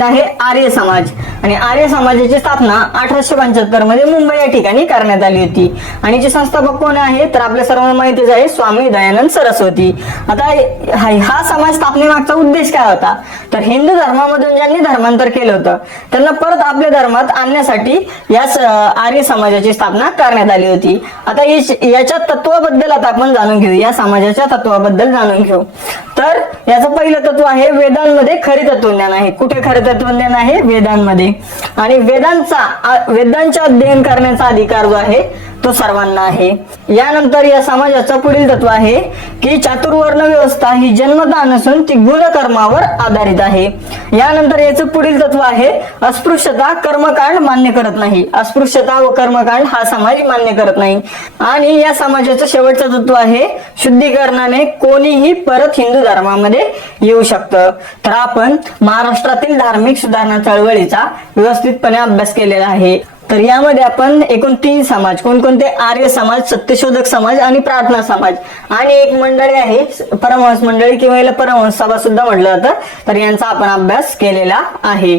आहे आर्य समाज. आणि आर्य समाजाची स्थापना अठराशे पंच्याहत्तरमध्ये मुंबई या ठिकाणी करण्यात आली होती. आणि जे संस्थापक कोण आहे तर आपल्या सर्वांना माहितीच आहे स्वामी दयानंद सरस्वती. आता हा हा समाज स्थापनेमागचा उद्देश काय होता? तर हिंदू धर्मामधून ज्यांनी धर्मांतर केलं होतं त्यांना परत आपल्या धर्मात आणण्यासाठी या आर्य समाजाची स्थापना करण्यात आली होती. आता याच्या तत्वाबद्दल आता आपण जाणून घेऊ. या समाजाच्या तत्वाबद्दल जाणून घेऊ. तर याचं पहिलं तत्व आहे वेदांमध्ये खरे तत्वज्ञान आहे. कुठे खरे तत्वज्ञान आहे वेदांमध्ये. आणि वेदांचा आ- वेदांचे अध्ययन करण्याचा अधिकार जो आहे तो सर्वांना आहे. यानंतर या समाजाचं पुढील तत्व आहे की चातुर्वर्ण व्यवस्था ही जन्मदान असून ती गुणकर्मावर आधारित आहे. यानंतर याचं पुढील तत्व आहे अस्पृश्यता कर्मकांड मान्य करत नाही. अस्पृश्यता व कर्मकांड हा समाज मान्य करत नाही. आणि या समाजाचं शेवटचं तत्व आहे शुद्धीकरणाने कोणीही परत हिंदू धर्मामध्ये येऊ शकतं. तर आपण महाराष्ट्रातील धार्मिक सुधारणा चळवळीचा व्यवस्थितपणे अभ्यास केलेला आहे. तर यामध्ये आपण एकूण तीन समाज कोणकोणते आर्य समाज सत्यशोधक समाज आणि प्रार्थना समाज आणि एक मंडळी आहे परमहंस मंडळी किंवा याला परमहंस सभा सुद्धा म्हटलं जातं. तर यांचा आपण अभ्यास केलेला आहे.